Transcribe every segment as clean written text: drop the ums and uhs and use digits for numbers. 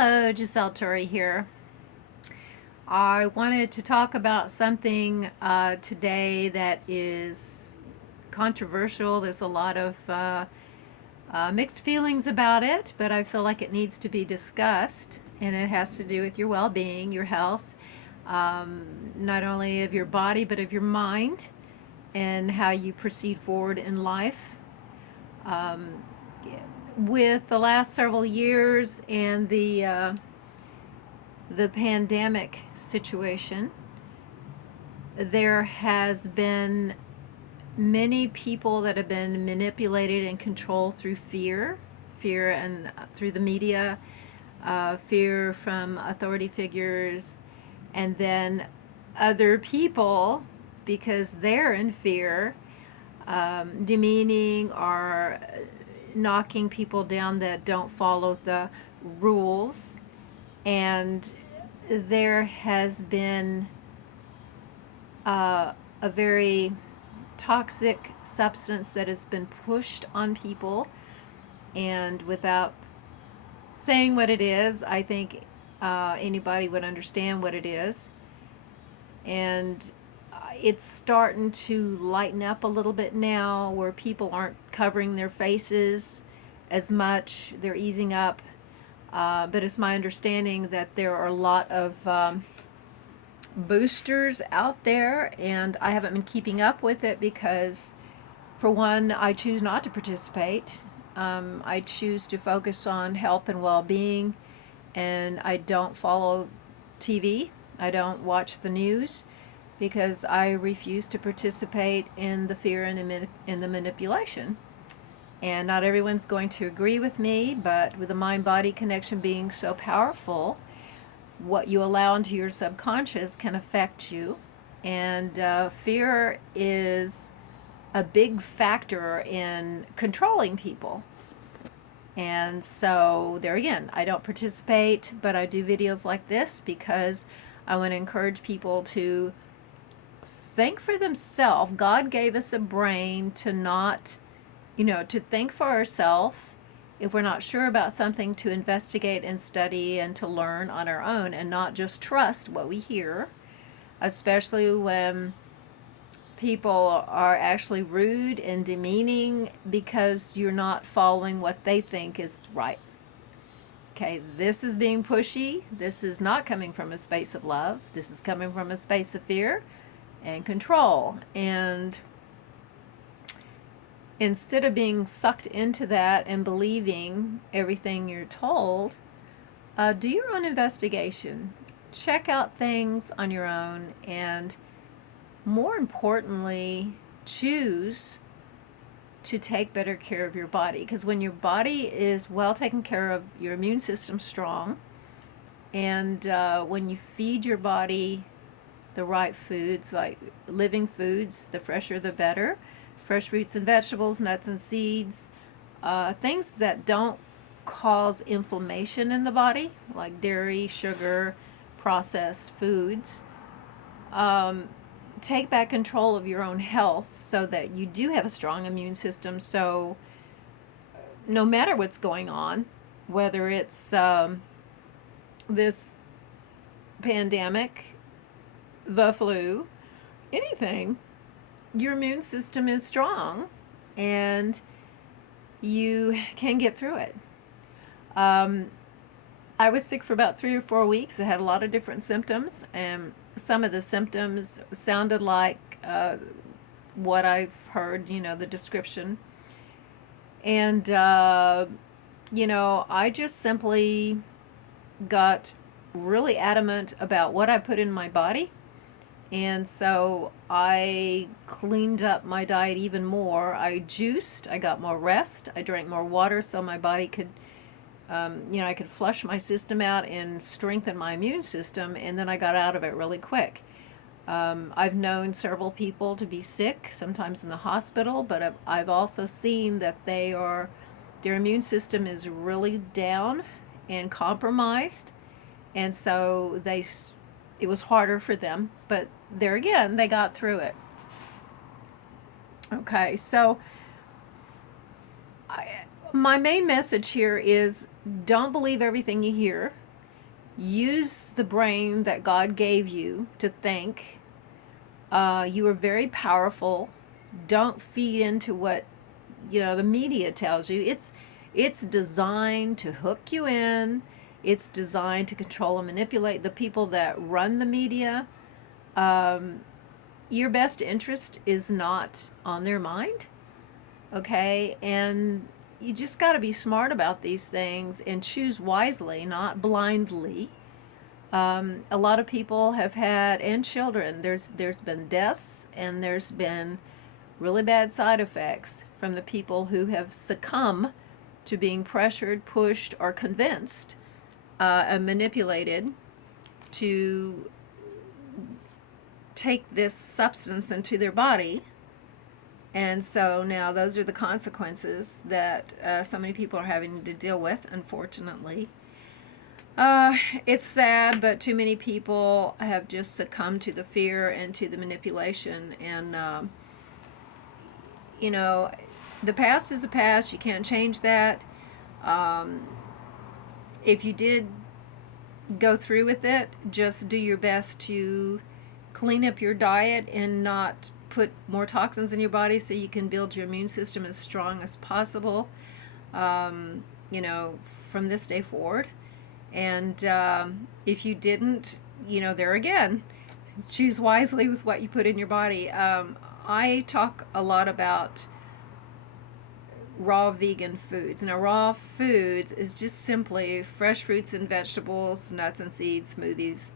Hello, Giselle Turry here. I wanted to talk about something today that is controversial. There's a lot of mixed feelings about it, but I feel like it needs to be discussed, and it has to do with your well being, your health, not only of your body, but of your mind, and how you proceed forward in life. Um, with the last several years and the pandemic situation, there has been many people that have been manipulated and controlled through fear and through the media, fear from authority figures, and then other people, because they're in fear, demeaning or knocking people down that don't follow the rules. And there has been a very toxic substance that has been pushed on people, and without saying what it is, I think anybody would understand what it is. And it's starting to lighten up a little bit now, where people aren't covering their faces as much. They're easing up. But it's my understanding that there are a lot of boosters out there, and I haven't been keeping up with it because, for one, I choose not to participate. I choose to focus on health and well being, and I don't follow TV. I don't watch the news because I refuse to participate in the fear and in the manipulation. And not everyone's going to agree with me, but with the mind body connection being so powerful, what you allow into your subconscious can affect you. And fear is a big factor in controlling people. And so, there again, I don't participate, but I do videos like this because I want to encourage people to think for themselves. God gave us a brain to not, to think for ourselves. If we're not sure about something, to investigate and study and to learn on our own and not just trust what we hear, especially when people are actually rude and demeaning because you're not following what they think is right. Okay, this is being pushy. This is not coming from a space of love. This is coming from a space of fear and control. And instead of being sucked into that and believing everything you're told, do your own investigation. Check out things on your own, and more importantly, choose to take better care of your body. Because when your body is well taken care of, your immune system's strong, and when you feed your body the right foods, like living foods, the fresher the better, fresh fruits and vegetables, nuts and seeds, things that don't cause inflammation in the body, like dairy, sugar, processed foods. Take back control of your own health so that you do have a strong immune system. So, no matter what's going on, whether it's this pandemic, the flu, anything, your immune system is strong and you can get through it. I was sick for about 3 or 4 weeks. I had a lot of different symptoms, and some of the symptoms sounded like what I've heard, the description. And, I just simply got really adamant about what I put in my body. And so I cleaned up my diet even more. I juiced, I got more rest, I drank more water so my body could, I could flush my system out and strengthen my immune system, and then I got out of it really quick. I've known several people to be sick, sometimes in the hospital, but I've also seen that their immune system is really down and compromised, and so it was harder for them, but there again, they got through it. Okay, so my main message here is, don't believe everything you hear. use the brain that God gave you to think. You are very powerful. Don't feed into what the media tells you. It's designed to hook you in. It's designed to control and manipulate the people that run the media. Um, your best interest is not on their mind, okay? And you just got to be smart about these things and choose wisely, not blindly. A lot of people have had, and children, there's been deaths and there's been really bad side effects from the people who have succumbed to being pressured, pushed, or convinced and manipulated to take this substance into their body. And so now those are the consequences that so many people are having to deal with, unfortunately. It's sad, but too many people have just succumbed to the fear and to the manipulation. And, you know, the past is the past. You can't change that. Um, if you did go through with it, just do your best to clean up your diet and not put more toxins in your body so you can build your immune system as strong as possible, from this day forward. And if you didn't, there again, choose wisely with what you put in your body. I talk a lot about raw vegan foods. Now, raw foods is just simply fresh fruits and vegetables, nuts and seeds, smoothies,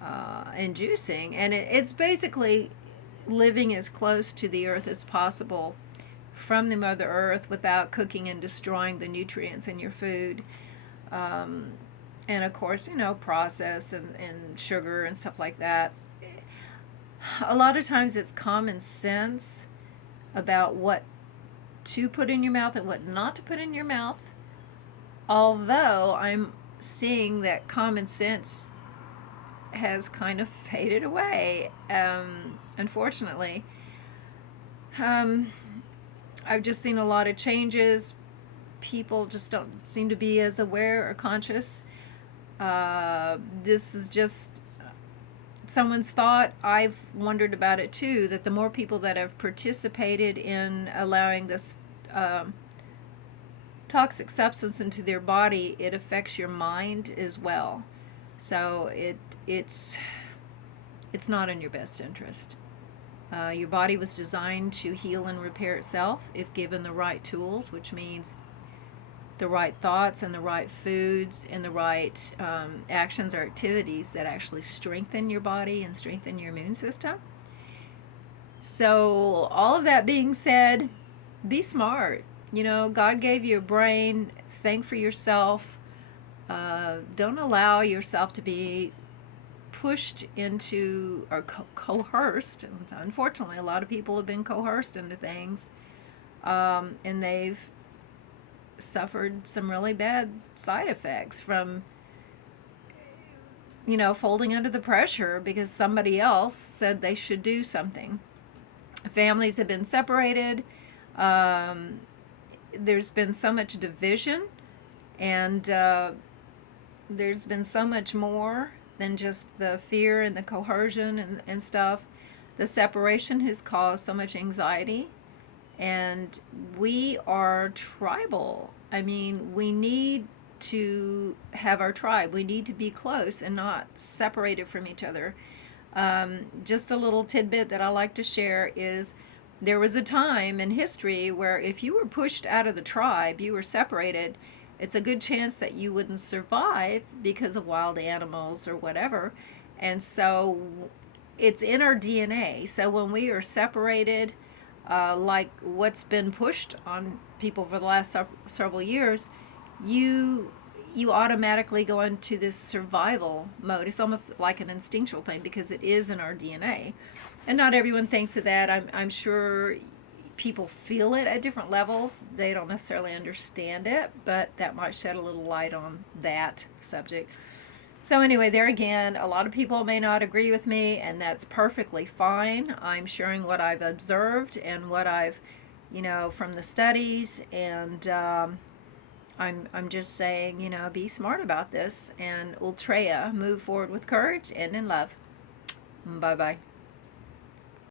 and juicing. And it's basically living as close to the earth as possible from the Mother Earth without cooking and destroying the nutrients in your food. And of course, process and sugar and stuff like that. A lot of times it's common sense about what to put in your mouth and what not to put in your mouth. Although I'm seeing that common sense has kind of faded away, unfortunately. I've just seen a lot of changes. People just don't seem to be as aware or conscious. This is just someone's thought. I've wondered about it too, that the more people that have participated in allowing this toxic substance into their body, it affects your mind as well. So it's not in your best interest. Your body was designed to heal and repair itself if given the right tools, which means the right thoughts and the right foods and the right actions or activities that actually strengthen your body and strengthen your immune system. So all of that being said, be smart. God gave you a brain. Think for yourself. Don't allow yourself to be pushed into or coerced. Unfortunately, a lot of people have been coerced into things, and they've suffered some really bad side effects from folding under the pressure because somebody else said they should do something. Families have been separated. There's been so much division, and there's been so much more than just the fear and the coercion and stuff. The separation has caused so much anxiety, and we are tribal. I mean, we need to have our tribe. We need to be close and not separated from each other. Just a little tidbit that I like to share is there was a time in history where if you were pushed out of the tribe, you were separated, it's a good chance that you wouldn't survive because of wild animals or whatever. And so it's in our DNA. So when we are separated, like what's been pushed on people for the last several years, you automatically go into this survival mode. It's almost like an instinctual thing because it is in our DNA. And not everyone thinks of that. I'm sure people feel it at different levels. They don't necessarily understand it, but that might shed a little light on that subject. So anyway, there again, a lot of people may not agree with me, and that's perfectly fine. I'm sharing what I've observed and what I've, from the studies, and I'm just saying, be smart about this and ultrea, move forward with courage and in love. Bye bye.